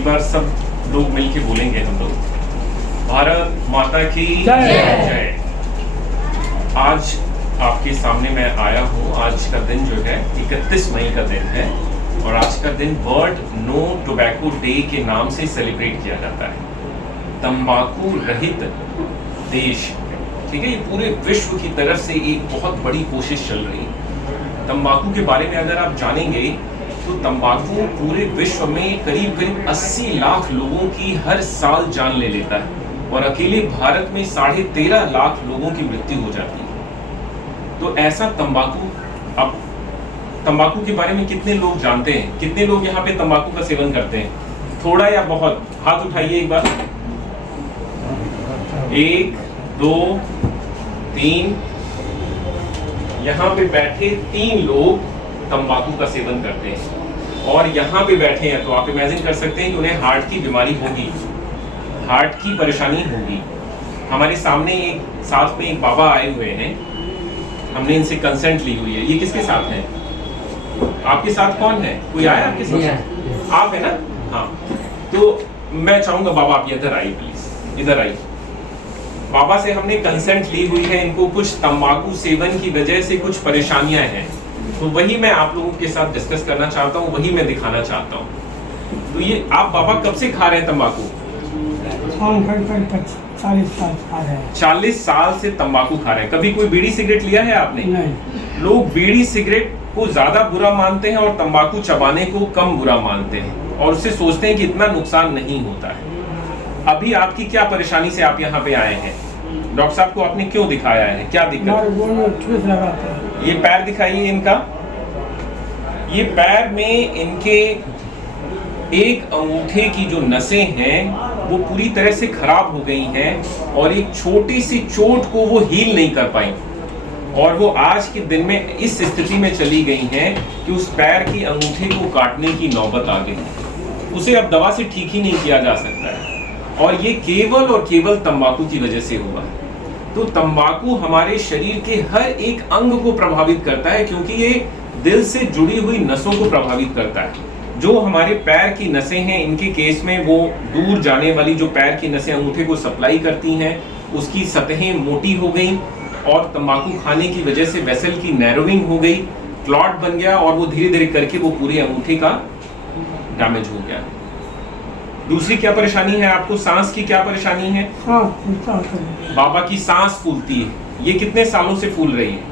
एक बार सब लोग मिलके बोलेंगे हम लोग, भारत माता की जय। आज आपके सामने मैं आया हूँ। आज का दिन जो है 31 मई का दिन है और आज का दिन वर्ल्ड नो टोबैको डे के नाम से सेलिब्रेट किया जाता है। तंबाकू रहित देश, ठीक है, ये पूरे विश्व की तरफ से एक बहुत बड़ी कोशिश चल रही है। तंबाकू के बारे में अगर आप जानेंगे तो तंबाकू पूरे विश्व में करीब करीब 80 लाख लोगों की हर साल जान ले लेता है और अकेले भारत में 13.5 लाख लोगों की मृत्यु हो जाती है। तो ऐसा तंबाकू, अब तंबाकू के बारे में कितने लोग जानते हैं? कितने लोग यहाँ पे तंबाकू का सेवन करते हैं? थोड़ा या बहुत? हाथ उठाइए एक बार। 1 2 3। यहाँ पे बैठे 3 लोग तंबाकू का सेवन करते हैं और यहाँ पे बैठे हैं तो आप इमेजिन कर सकते हैं कि उन्हें हार्ट की बीमारी होगी, हार्ट की परेशानी होगी। हमारे सामने एक साथ में एक बाबा आए हुए हैं, हमने इनसे कंसेंट ली हुई है। ये किसके साथ है? आपके साथ कौन है? कोई आया आपके साथ? आप है ना? हाँ, तो मैं चाहूंगा बाबा आप इधर आइए प्लीज, इधर आइए। बाबा से हमने कंसेंट ली हुई है, इनको कुछ तंबाकू सेवन की वजह से कुछ परेशानियां हैं, तो वही मैं आप लोगों के साथ डिस्कस करना चाहता हूँ, वही मैं दिखाना चाहता हूँ। तो ये आप बाबा कब से खा रहे हैं तंबाकू? 40 साल खा रहे हैं। 40 साल से तंबाकू खा रहे हैं। कभी कोई बीड़ी सिगरेट लिया है आपने? नहीं। लोग बीड़ी सिगरेट को ज्यादा बुरा मानते हैं और तंबाकू चबाने को कम बुरा मानते हैं और उससे सोचते हैं कि इतना नुकसान नहीं होता है। अभी आपकी क्या परेशानी से आप यहाँ पे आए हैं? डॉक्टर साहब को आपने क्यों दिखाया है? क्या दिक्कत? ये पैर दिखाइए इनका। ये पैर में इनके एक अंगूठे की जो नसें हैं वो पूरी तरह से खराब हो गई हैं और एक छोटी सी चोट को वो हील नहीं कर पाई और वो आज के दिन में इस स्थिति में चली गई हैं कि उस पैर की अंगूठे को काटने की नौबत आ गई। उसे अब दवा से ठीक ही नहीं किया जा सकता है और ये केवल और केवल तंबाकू की वजह से हुआ है। तो तंबाकू हमारे शरीर के हर एक अंग को प्रभावित करता है क्योंकि ये दिल से जुड़ी हुई नसों को प्रभावित करता है। जो हमारे पैर की नसें हैं, इनके केस में वो दूर जाने वाली जो पैर की नसें अंगूठे को सप्लाई करती हैं, उसकी सतहें मोटी हो गई और तंबाकू खाने की वजह से वेसल की नैरोइंग हो गई, क्लॉट बन गया और वो धीरे धीरे करके वो पूरे अंगूठे का डैमेज हो गया। दूसरी क्या परेशानी है आपको? सांस की क्या परेशानी है? बाबा की सांस फूलती है। ये कितने सालों से फूल रही है?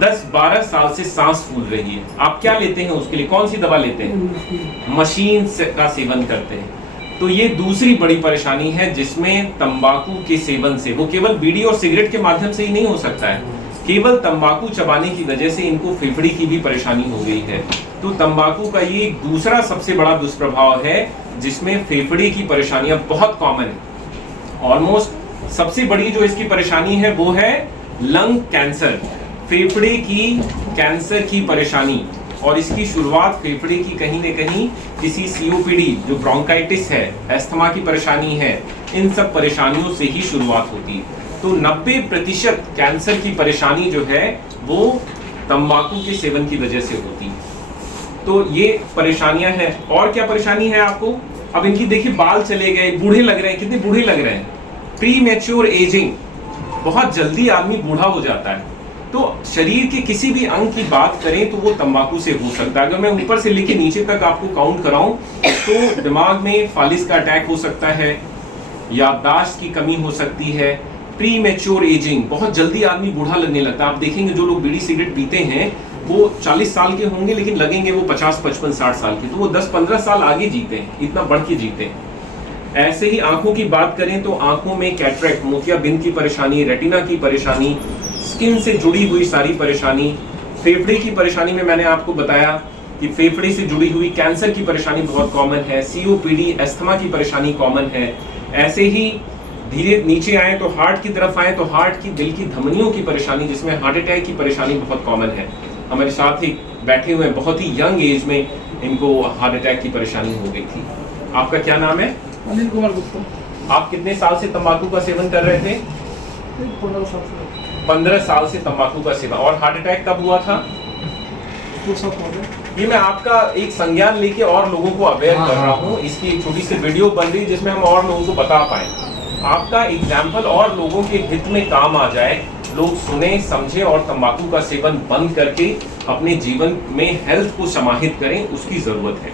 10-12 साल से सांस फूल रही है। आप क्या लेते हैं उसके लिए? कौन सी दवा लेते हैं? मशीन का सेवन करते हैं। तो ये दूसरी बड़ी परेशानी है जिसमें तंबाकू के सेवन से, वो केवल बीड़ी और सिगरेट के माध्यम से ही नहीं हो सकता है, केवल तंबाकू चबाने की वजह से इनको फेफड़े की भी परेशानी हो गई है। तो तंबाकू का ये दूसरा सबसे बड़ा दुष्प्रभाव है जिसमें फेफड़े की परेशानियां बहुत कॉमन है। ऑलमोस्ट सबसे बड़ी जो इसकी परेशानी है वो है लंग कैंसर, फेफड़े की कैंसर की परेशानी। और इसकी शुरुआत फेफड़े की कहीं न कहीं किसी सीओपीडी, जो ब्रोंकाइटिस है, अस्थमा की परेशानी है, इन सब परेशानियों से ही शुरुआत होती है। तो 90% कैंसर की परेशानी जो है वो तंबाकू के सेवन की वजह से होती है। तो ये परेशानियां हैं। और क्या परेशानी है आपको? अब इनकी देखिए बाल चले गए, बूढ़े लग रहे हैं। कितने बूढ़े लग रहे हैं? प्री मैच्योर एजिंग, बहुत जल्दी आदमी बूढ़ा हो जाता है। तो शरीर के किसी भी अंग की बात करें तो वो तंबाकू से हो सकता है। अगर मैं ऊपर से लेके नीचे तक आपको काउंट कराऊं तो दिमाग में फालिस का अटैक हो सकता है, याददाश्त की कमी हो सकती है, प्री मैच्योर एजिंग, बहुत जल्दी आदमी बूढ़ा लगने लगता है। आप देखेंगे जो लोग बीड़ी सिगरेट पीते हैं वो 40 साल के होंगे लेकिन लगेंगे वो 50, 55, 60 साल के, तो वो 10-15 साल आगे जीते हैं, इतना बढ़ के जीते हैं। ऐसे ही आंखों की बात करें तो आंखों में कैटरेक्ट, मोतियाबिंद की परेशानी, रेटिना की परेशानी, स्किन से जुड़ी हुई सारी परेशानी, फेफड़े की परेशानी में मैंने आपको बताया कि फेफड़े से जुड़ी हुई कैंसर की परेशानी बहुत कॉमन है, सीओपीडी, अस्थमा की परेशानी कॉमन है। ऐसे ही धीरे नीचे आए तो हार्ट की तरफ आए तो हार्ट की, दिल की धमनियों की परेशानी, जिसमें हार्ट अटैक की परेशानी बहुत कॉमन है। हमारे साथ ही बैठे हुए बहुत ही यंग एज में इनको हार्ट अटैक की परेशानी हो गई थी। आपका क्या नाम है? अनिल कुमार गुप्ता। आप कितने साल से तंबाकू का सेवन कर रहे थे? 15 साल से। 15 साल से तंबाकू का सेवन। और हार्ट अटैक कब हुआ था? 2 साल पहले। ये मैं आपका एक संज्ञान लेके और लोगों को अवेयर कर रहा हूँ। इसकी एक छोटी सी वीडियो बन रही है जिसमें हम और लोगों को बता पाए, आपका एग्जाम्पल और लोगों के हित में काम आ जाए, लोग सुने समझे और तंबाकू का सेवन बंद करके अपने जीवन में हेल्थ को समाहित करें, उसकी जरूरत है।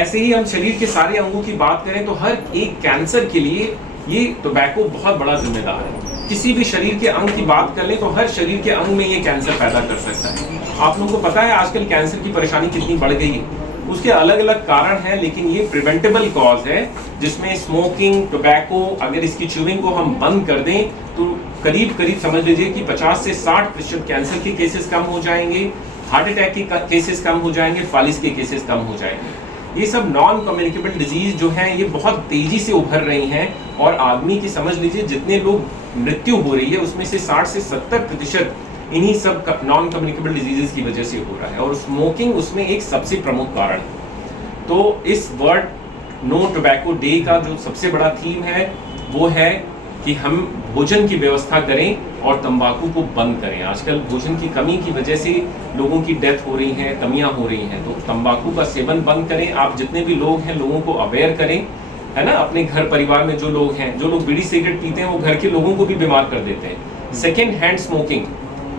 ऐसे ही हम शरीर के सारे अंगों की बात करें तो हर एक कैंसर के लिए ये टोबैको बहुत बड़ा जिम्मेदार है। किसी भी शरीर के अंग की बात कर ले तो हर शरीर के अंग में ये कैंसर पैदा कर सकता है। आप लोगों को पता है आजकल कैंसर की परेशानी कितनी बढ़ गई है, उसके अलग अलग कारण हैं, लेकिन ये प्रिवेंटेबल कॉज है जिसमें स्मोकिंग, टोबैको, अगर इसकी च्यूइंग को हम बंद कर दें तो करीब करीब समझ लीजिए कि 50 से 60% कैंसर के केसेस कम हो जाएंगे, हार्ट अटैक के केसेस कम हो जाएंगे, फालिस के केसेस कम हो जाएंगे। ये सब नॉन कम्युनिकेबल डिजीज जो हैं ये बहुत तेजी से उभर रही हैं और आदमी की समझ लीजिए जितने लोग मृत्यु हो रही है उसमें से 60 से 70% इन्हीं सब नॉन कम्युनिकेबल डिजीजेस की वजह से हो रहा है और स्मोकिंग उसमें एक सबसे प्रमुख कारण है। तो इस वर्ल्ड नो टोबैको डे का जो सबसे बड़ा थीम है वो है कि हम भोजन की व्यवस्था करें और तंबाकू को बंद करें। आजकल भोजन की कमी की वजह से लोगों की डेथ हो रही है, कमियां हो रही हैं, तो तंबाकू का सेवन बंद करें। आप जितने भी लोग हैं लोगों को अवेयर करें, है ना। अपने घर परिवार में जो लोग हैं, जो लोग बीड़ी सिगरेट पीते हैं वो घर के लोगों को भी बीमार कर देते हैं। सेकेंड हैंड स्मोकिंग,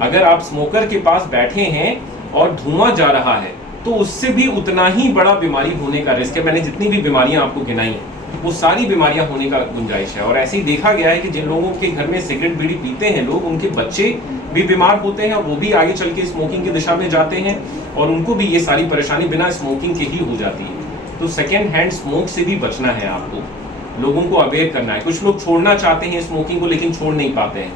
अगर आप स्मोकर के पास बैठे हैं और धुआं जा रहा है तो उससे भी उतना ही बड़ा बीमारी होने का रिस्क है। मैंने जितनी भी बीमारियां आपको गिनाई हैं वो सारी बीमारियां होने का गुंजाइश है। और ऐसे ही देखा गया है कि जिन लोगों के घर में सिगरेट बीड़ी पीते हैं लोग, उनके बच्चे भी बीमार होते हैं और वो भी आगे चल के स्मोकिंग की दिशा में जाते हैं और उनको भी ये सारी परेशानी बिना स्मोकिंग के ही हो जाती है। तो सेकेंड हैंड स्मोक से भी बचना है, आपको लोगों को अवेयर करना है। कुछ लोग छोड़ना चाहते हैं स्मोकिंग को लेकिन छोड़ नहीं पाते हैं,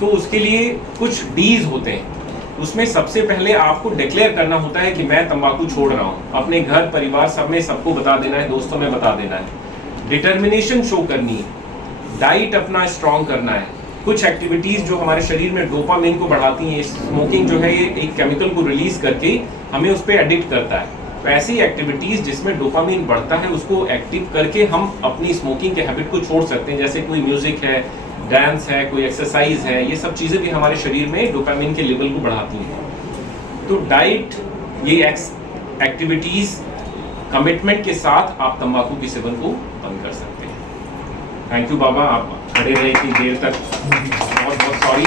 तो उसके लिए कुछ डीज होते हैं। उसमें सबसे पहले आपको डिक्लेयर करना होता है कि मैं तंबाकू छोड़ रहा हूँ। अपने घर परिवार सब में सबको बता देना है, दोस्तों में बता देना है, डिटर्मिनेशन शो करनी है, डाइट अपना स्ट्रॉन्ग करना है। कुछ एक्टिविटीज जो हमारे शरीर में डोपामिन को बढ़ाती हैं, स्मोकिंग जो है ये एक केमिकल को रिलीज करके हमें उस पर एडिक्ट करता है। तो ऐसी एक्टिविटीज जिसमें डोपामिन बढ़ता है उसको एक्टिव करके हम अपनी स्मोकिंग के हैबिट को छोड़ सकते हैं। जैसे कोई म्यूजिक है, डांस है, कोई एक्सरसाइज है, ये सब चीजें भी हमारे शरीर में डोपामिन के लेवल को बढ़ाती हैं। तो डाइट, ये एक्टिविटीज, कमिटमेंट के साथ आप तंबाकू के सेवन को बंद कर सकते हैं। थैंक यू बाबा, आप खड़े रहे इतनी देर तक, बहुत बहुत सॉरी।